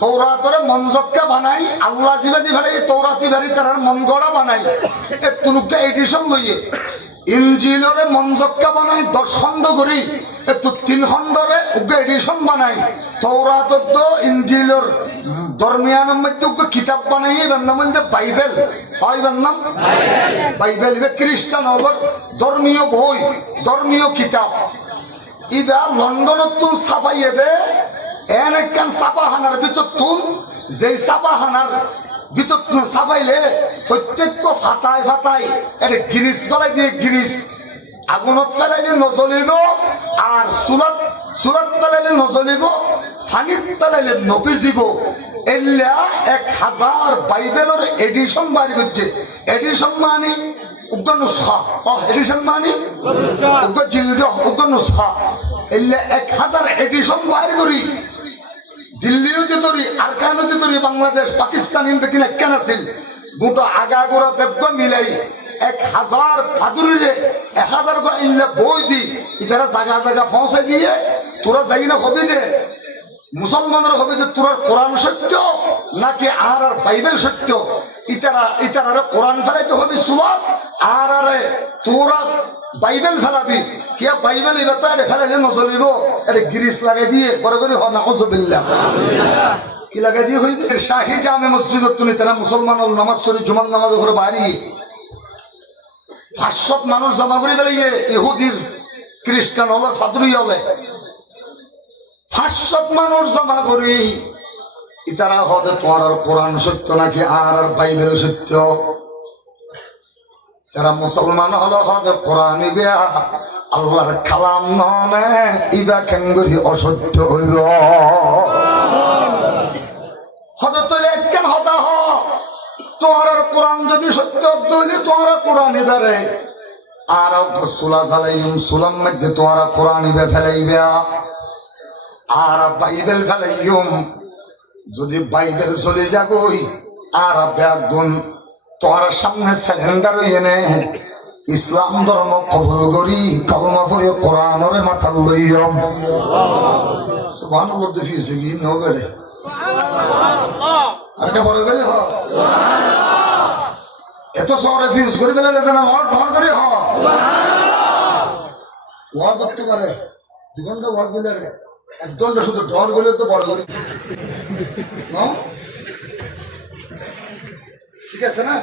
তৌরাতরে মনজককে বানাই আল্লাহ জিবাদি ভাড়াই তৌরাতি ভারি তার মন গড়া বানাই তুলুকটা এডিশন লইয়ে ইনজিলরে মনজককে বানাই 10 খণ্ড করি একটু 3 খণ্ডরে এডিশন বানাই তৌরাতত ইনজিলর দরমিয়ানের মধ্যে কিতাব বানাই এবার নাম হল বাইবেল হয় এবার নাম বাইবেল এবার খ্রিস্টান হল ধর্মীয় বই ধর্মীয় কিতাব ইবা লন্ডনত তুল ছাপাইয়ে দে এন একখান ছাপাখানার ভিতর তুল যেই ছাপাখানার ভিতর ছাপাইলে প্রত্যেক ফাতায় ফাতায় এটা গিরিস গলাই দিয়ে গিরিস আগুনত ফেলাইলে নজলিব আর চুলাত ফেলাইলে নজলিব পানিত ফেলাইলে নভিজিব এল্লা 1000 বাইবেলের এডিশন বাইর করছে এডিশন মানে উগ্র নুসখা এডিশন মানে উগ্র জিলদ উগ্র নুসখা এল্লা 1000 এডিশন বাইর করি দিল্লিতে ধরি আরকানতে ধরি বাংলাদেশ পাকিস্তান ইনবেকিন কেন আছিল গোটা আগাগোড়া বেদ্য মিলাই 1000 ফাদুরিরে 1000 ইল্লা বই দি ইতারা জায়গা জায়গা পৌঁছে দিয়ে তোরা যাই না হবি দে মুসলমানের হবি যে তোর কোরআন সত্য নাকি আর বাইবেল সত্য ইতারা কোরআন ফেলাইতে হবি সুবাদ আর তোরা বাইবেল ফেলাবি কে বাইবেল এবার তো এটা ফেলাইলে নজরিব এটা গিরিস লাগাই দিয়ে বড় করে হ না হজবিল্লাহ কি লাগাই দিয়ে হই শাহী জামে মসজিদ তুমি তারা মুসলমান নামাজ পড়ি জুমার নামাজ করে বাড়ি 500 মানুষ জমা করে ফেলাইয়ে ইহুদির খ্রিস্টান হল ফাদুরি হলে 500 মানুষ জমা করি ইতারা হতে তোমার কোরআন সত্য নাকি আর বাইবেল সত্য তারা মুসলমান হলো হতে কোরআন ইবা আল্লাহর কালাম নয় ইবা কেঙ্গুরি অসত্য হইল হতে তৈরি কেন হতা হ তোমার কোরআন যদি সত্য হইলে তোমার কোরআন ইবারে আর সুলা জ্বালাইম সুলাম মধ্যে তোমার কোরআন ইবা ফেলাইবা আর বাইবেল ফেলাইম যদি বাইবেল চলে যাগই আর ব্যাগুন তোমার সামনে সিলিন্ডার এনে ইসলাম ধর্ম কবুল করি কালমা পড়ে কোরআনরে মাথাল লইম সুবহানাল্লাহ দিফিসু কি নগরে সুবহানাল্লাহ আর কে বলে গরে হ সুবহানাল্লাহ এত সরে ফিউজ করে দিলে না হট হট করে হ সুবহানাল্লাহ ওয়াজ করতে পারে দুগন্ডা ওয়াজ গলে একদম শুধু ঢর গলে তো বড় করে না ঠিক আছে না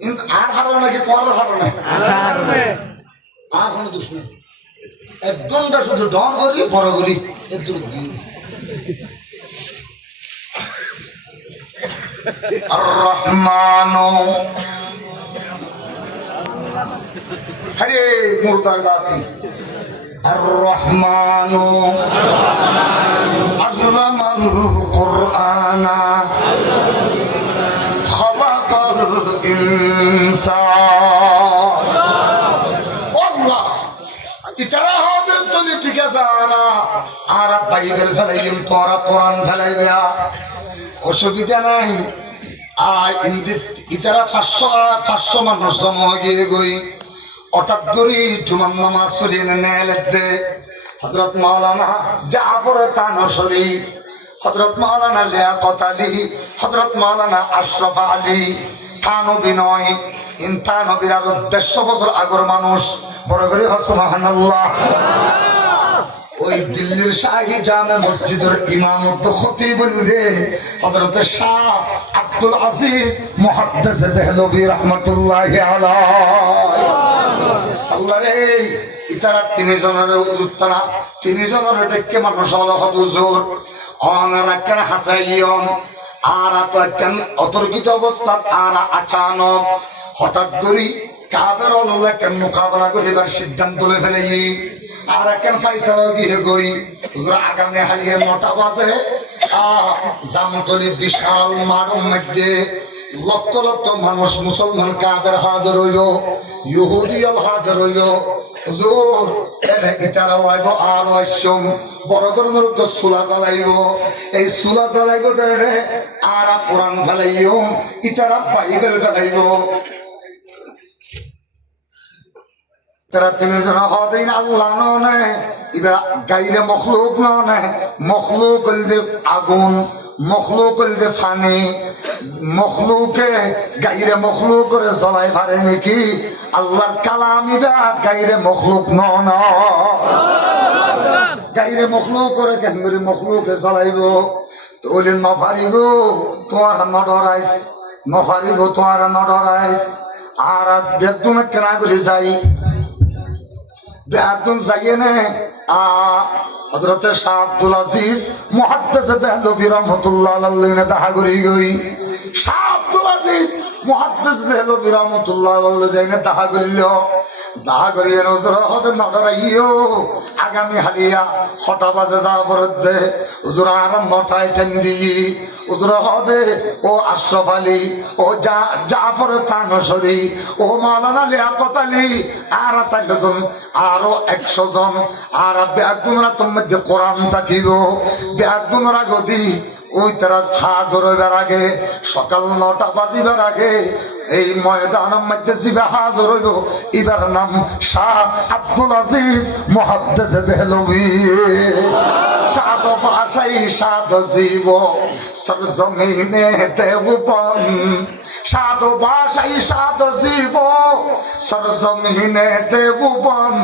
কিন্তু আর হারো নাকি তোমার হারো না আর কোনো দোষ নেই একদমটা শুধু ডর করি বড় করি একটু আর রহমানো হরে মুর্দা জাতি আর রহমানো আল্লামাল কুরআনা খালাকাল ইনসান আল্লাহ ইতারা হবে তুমি ঠিক আছে আর বাইবেল ফেলাইম তোরা কোরআন ফেলাইবা অসুবিধা নাই আর ইতারা 500 মানুষ জমা গিয়ে গই হঠাৎ করে জুমার নামাজ পড়িয়ে নেলে হযরত মাওলানা জাফর তানসরি হযরত মাওলানা লিয়াকত আলী হযরত মাওলানা আশরাফ আলী থানবী নয় থানবীর আর 150 বছর আগের মানুষ বড় করে সুবহানাল্লাহ ওই দিল্লির শাহী জামে মসজিদের ইমামত খতিব বলতে হযরত শাহ আব্দুল আজিজ মুহাদ্দিস দেহলভী রাহমাতুল্লাহি আলাইহি আল্লাহ রে ইতারা 3 জনের হুজুর তারা 3 জনের ডেকে মানুষ হলো হুজুর অনারা কেন হাসাইয়ম আর তো কেন অতর্কিত অবস্থা আর আচানক হঠাৎ করে কাফের হলে কেন মোকাবেলা করিবার সিদ্ধান্ত লয়ে ফেলেই আর কেন ফাইসালা গিয়ে গই আগামী হালিয়ে 9টা বাজে জামতলি বিশাল মাঠের মধ্যে লক্ষ লক্ষ মানুষ মুসলমান কাফের হাজির হইল ইহুদিও হাজির হইল হুজুর এনে ইতারা হইব আর হইসম বড় ধরনের চুলা জ্বালাইব এই চুলা জ্বালাইব আর কোরআন ফেলাইও ইতারা বাইবেল ফেলাইব তারা তিনজন হদিন আল্লাহ ননে ইবা গাইরে মখলুক ননে মখলুক হইলে আগুন মখলুক হইলে ফানি মখলুকে গাইরে মখলুক করে জ্বলাই পারে নাকি আল্লাহর কালাম ইবা গাইরে মখলুক নন গাইরে মখলুক করে কেন করে মখলুকে জ্বলাইব তো ওলে নফারিব তোমার নডরাইস নফারিব তোমার নডরাইস আর বেদুমে কেনা করে যাই বেদুম যাইয়ে নে হযরতে শাহ আব্দুল আজিজ মুহাদ্দিস দেহলভী রাহমাতুল্লাহ আলাইহি দেখা করি গই শাহ আব্দুল আজিজ মুহাদ্দিস দেহলভী রাহমাতুল্লাহ আলাইহি যাইনে দেখা করিল দেখা করিয়ে নজর হতে নডরাইও আগামী হালিয়া 6টা বাজে যা বরদে হুজুর আর 9টায় টাইম দিই হুজুর হদে ও আশরাফ আলী ও জাফর তানসরি ও মাওলানা লিয়াকত আলী আর 4 জন আরো 100 জন আর বেগুনরা তোমাদের কোরআন থাকিব বেগুনরা গদি ওই তারা হাজর হইবার আগে সকাল 9টা বাজিবার আগে এই ময়দানের মধ্যে জিবে হাজর হইব ইবার নাম শাহ আব্দুল আজিজ মুহাদ্দিস দেহলভী সাদ ভাষাই সাদ জীব সরজমিনে দেবপন সাদ ভাষাই সাদ জীব সরজমিনে দেবপন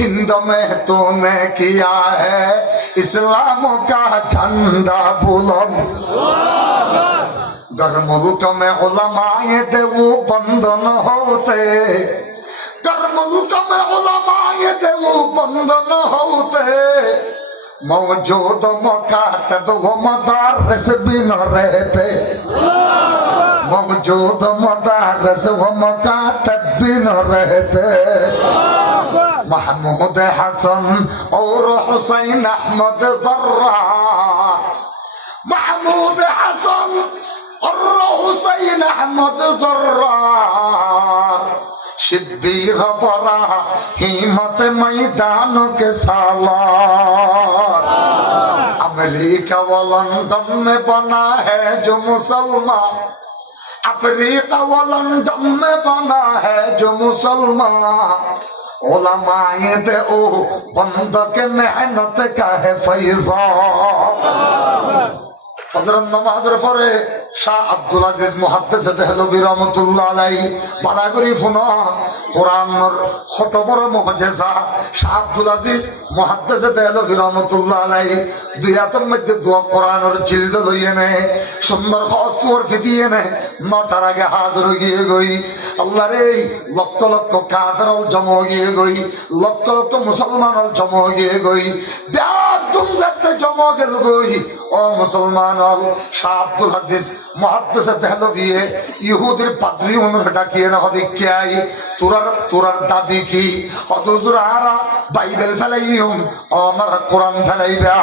हिंद में तूने किया है इस्लाम का झंडा बुलंद गर मुल्क में उलमाए देवबंद न होते गर मुल्क में उलमाए देवबंद न होते मौजूद मुकातब व मदारिस भी न रहते मौजूद मदारिस व मुकातब भी न रहते महमूद हसन और हुसैन अहमद दर्रार महमूद हसन और हुसैन अहमद दर्रार शिब्बीर बरा हिम्मत मैदान के सालार अमेरिका व लंदन में बना है जो मुसलमान अफ्रीका व लंदन में बना है जो मुसलमान उलमाए दे ओ बंद के मेहनत का है फैज़ा হযরত নামাজের পরে শাহ আব্দুল আজিজ মুহাদ্দিস দেহলভী রাহমাতুল্লাহ আলাইহি বালাগরি ফুনা কোরআনের কত বড় মুজিজা শাহ আব্দুল আজিজ মুহাদ্দিস দেহলভী রাহমাতুল্লাহ আলাইহি দুই হাতের মধ্যে দোয়া কোরআনের জিলদ লইয়ে নে সুন্দর হসওর ফিদিয়ে নে 9টার আগে হাজির হয়ে গই আল্লাহ রে লক্ষ লক্ষ কাফেরল জমা হয়ে গই লক্ষ লক্ষ মুসলমানল জমা হয়ে গই বেদুম যাতে জমা গেল গই ও মুসলমান শাহ আব্দুল আজিজ মুহাদ্দিস দেহলভী ইহুদির পাদ্রী ওনর ডাকিয়ে না হদি কিয়াই তোরার দাবি কি হুজুর আরা বাইবেল ফেলাইম আমার কোরআন ফেলাইবা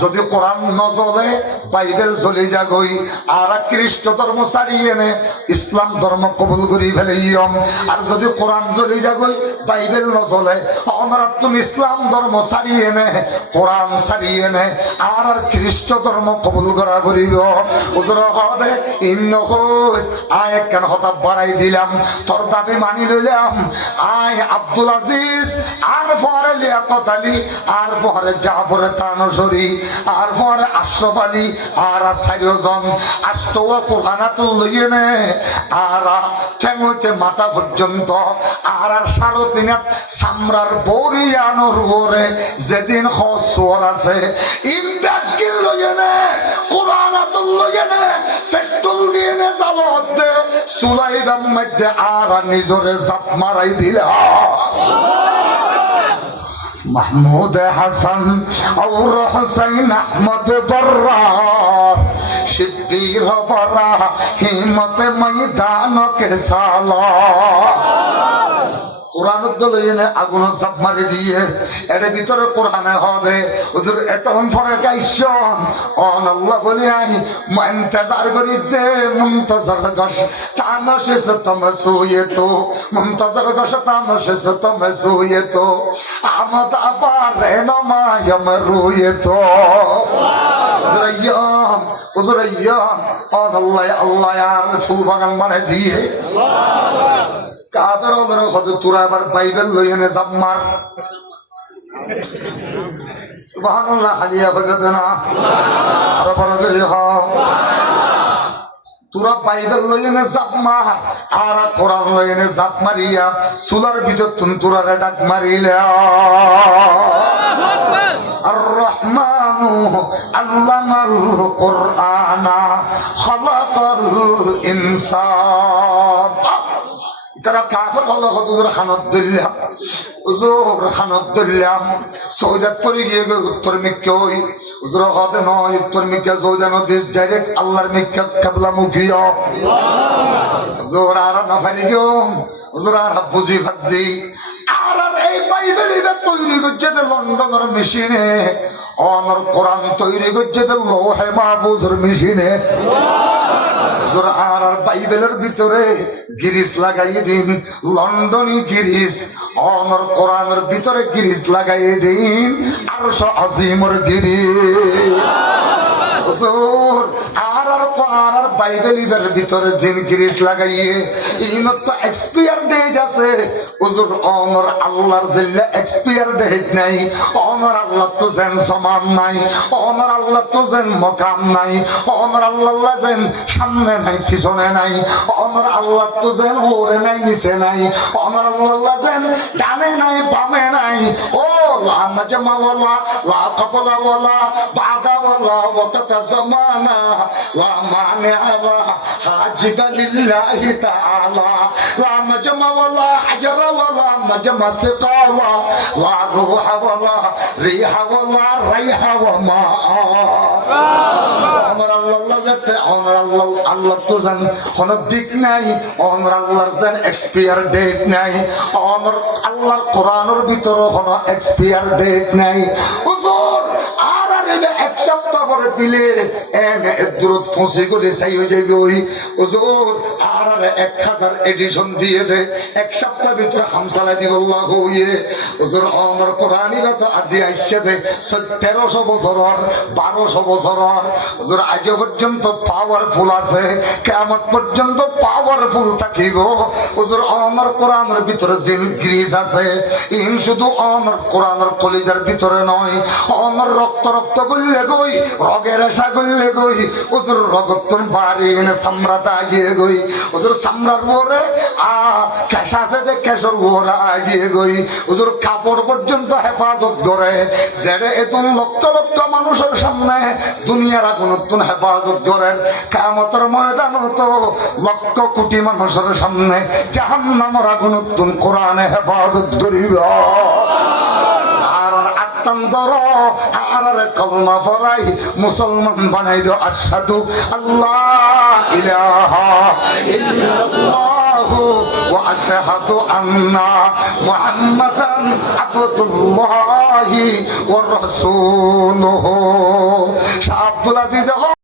যদি কোরআন ন জ্বলে বাইবেল জ্বলে যাগই আর খ্রিস্ট ধর্ম ছাড়িয়ে নে ইসলাম ধর্ম কবুল করি ফেলাইম আর যদি কোরআন জ্বলে যাগই বাইবেল ন জ্বলে আমরা তুমি ইসলাম ধর্ম ছাড়িয়ে নে কোরআন ছাড়িয়ে নে আর খ্রিস্ট ধর্ম কবুল করা করিব হুজুর হদে ইন্নহুস আয় কেন হতা বাড়াই দিলাম তোর দাবি মানি লইলাম আয় আব্দুল আজিজ আর পরে লিয়াকত আলী আর পরে জাফর তানসরি আর পরে আশরাফ আলী আর 4 জন আষ্টও কোরআনাতুল লইয়ে নে আর ঠেঙতে মাথা পর্যন্ত আর 3.5 সামরার বরিয়ানোর উপরে যেদিন হসওর আছে ইমদাদ কিল লইয়ে নে কোরআনাতুল লইয়ে নে পেট্রোল দিয়ে নে জালত দে সুলাইবার মধ্যে আর নিজরে জাপ মারাই দিলা महमूद हसन और हुसैन अहमद दर्रार शिब्बीर बरा हिम्मत मैदान के सालार কোরআন দলইনে আগুন চাপ মারি দিয়ে এর ভিতরে কোরআনে হবে হুজুর এতক্ষণ পরে গাইছন অন আল্লাহ বলি আই ইন্তজার করি দে মুনতাজার গশ তানশিস তমসুয়ে তো মুনতাজার গশ তানশিস তমসুয়ে তো আমদ আবার রেনমায়ম রুয়ে তো হুজুর আইয়াম অন আল্লাহ আল্লাহ আর ফুল বাগান বানাই দিয়ে কাদের ওদের হয়তো তোরা আবার বাইবেল লই এনে জাপ মার সুবহানাল্লাহ হালিয়া হইবে না আরো বড় করে হও তোরা বাইবেল লই এনে জাপ মার আর কোরআন লই এনে জাপ মারিয়া চুলার ভিতর তুমি তোরারে ডাক মারিলে আর রহমানু আল্লামাল কুরআনা খালাকাল ইনসান তারা কাফের বলা হুজুর খানত দিলাম হুজুর খানত দিলাম সৌদাত পরে গিয়ে উত্তর মিক্কা হই হুজুর হতে নয় উত্তর মিক্কা সৌদা নদীস ডাইরেক্ট আল্লাহর মিক্কা কিবলা মুখিয়া হুজুর আর না পারি গো হুজুর আর বুঝি ভাজি আর এই বাইবেল ইবে তৈরি করছে লন্ডনের মেশিনে অনর কোরআন তৈরি করছে লৌহে মাহফুজের মেশিনে আর বাইবেলের ভিতরে গিরিস লাগাই দিন লন্ডনী গিরিস অনর কোরআনের ভিতরে গিরিস লাগাই দিন আরশ আজিমর গিরিস আর বাইবেল ইবের ভিতরে জিন গিরিস লাগাইয়ে ইনত তো এক্সপায়ার ডেট আছে হুজুর অনর আল্লাহর জিল্লা এক্সপায়ার ডেট নাই অনর আল্লাহ তো যেন সমান নাই অনর আল্লাহ তো যেন মকাম নাই অনর আল্লাহ যেন সামনে নাই পিছনে নাই অনর আল্লাহ তো যেন ওরে নাই নিচে নাই অনর আল্লাহ যেন ডানে নাই বামে নাই ও লা নাজমা ওয়ালা লা কাবলা ওয়ালা বাদা ওয়ালা ওয়াকাত জামানা লা মানে আলা হাজিবা লিল্লাহি তাআলা লা নাজমা ওয়ালা হাজরা ওয়ালা নাজমা তিকালা লা রুহা ওয়ালা রিহা ওয়ালা রাইহা ওয়া মা অমর আল্লাহ যাতে অমর আল্লাহ তো জান কোন দিক নাই অমর আল্লাহর জান এক্সপায়ার ডেট নাই অমর আল্লাহর কোরআনের ভিতরে কোনো এক্সপায়ার ডেট নাই হুজুর আর এক সপ্তাহ পরে দিলে দূরত ফসি করে চাই হয়ে যাবে ওই হুজুর আর 1000 এডিশন দিয়ে দে এক সপ্তাহ ভিতরে হামসালা দিব আল্লাহ হইয়ে হুজুর অমর কোরআনই তো আজি আইছে দে 1300 বছরের 1200 বছরের হুজুর আজ পর্যন্ত পাওয়ারফুল আছে কিয়ামত পর্যন্ত পাওয়ারফুল থাকিব হুজুর অমর কোরআনের ভিতরে জিন গ্রিস আছে ইন শুধু অমর কোরআনের কলিজার ভিতরে নয় অমর রক্ত রক্ত গলে গই রগের আশা গলে গই হুজুর রগতন বাড়ি এনে সামরাতা গিয়ে গই হুজুর সামরার পরে কেশা আছে যে কেশর ওরা আগিয়ে গই হুজুর কাপড় পর্যন্ত হেফাজত করে যেটা এত লক্ষ লক্ষ মানুষের সামনে দুনিয়ার আগুনতুন হেফাজত করেন কিয়ামতের ময়দান তো লক্ষ কোটি মানুষের সামনে জাহান্নামের আগুনতুন কোরআনে হেফাজত করিব আর আত্মান্তর আর কলমা পড়াই মুসলমান বানাই দিও আশহাদু আল্লাহ ইলাহা ইল্লাল্লাহু ওয়া আশহাদু আন্না মুহাম্মাদান আবদুল্লাহি ওয়া রাসূলুহু শাহ আব্দুল আজিজ